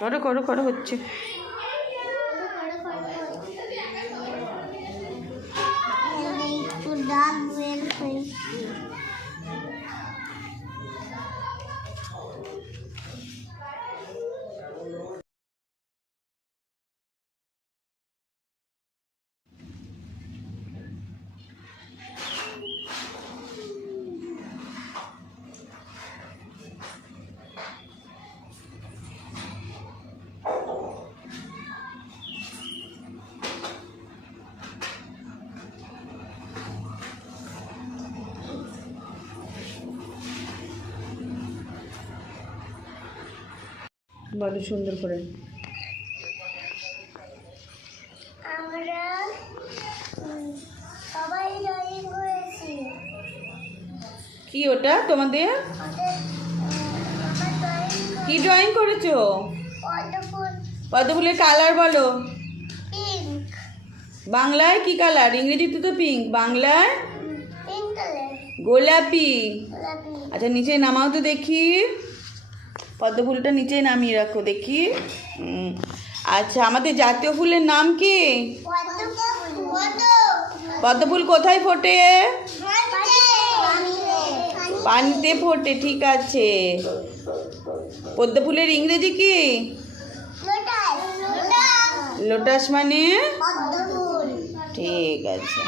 করো করো করো হচ্ছে। বলো সুন্দর করে। আমরা সবাই ড্রয়িং করেছি। কি ওটা তোমাদের? কি ড্রয়িং করেছো? পদ্ম ফুলের কালার বলো। পিঙ্ক। বাংলায় কি কালার? ইংরেজিতে তো পিঙ্ক, বাংলায় পিঙ্ক কালার। গোলাপি। গোলাপি। আচ্ছা নিচে নামাও তো দেখি, পদ্ম ফুলটা নিচে নামিয়ে রাখো দেখি। আচ্ছা আমাদের জাতীয় ফুলের নাম কি? পদ্ম ফুল কোথায় ফোটে? পানিতে ফোটে, ঠিক আছে। পদ্ম ফুলের ইংরেজি কি? লোটাস মানে? ঠিক আছে।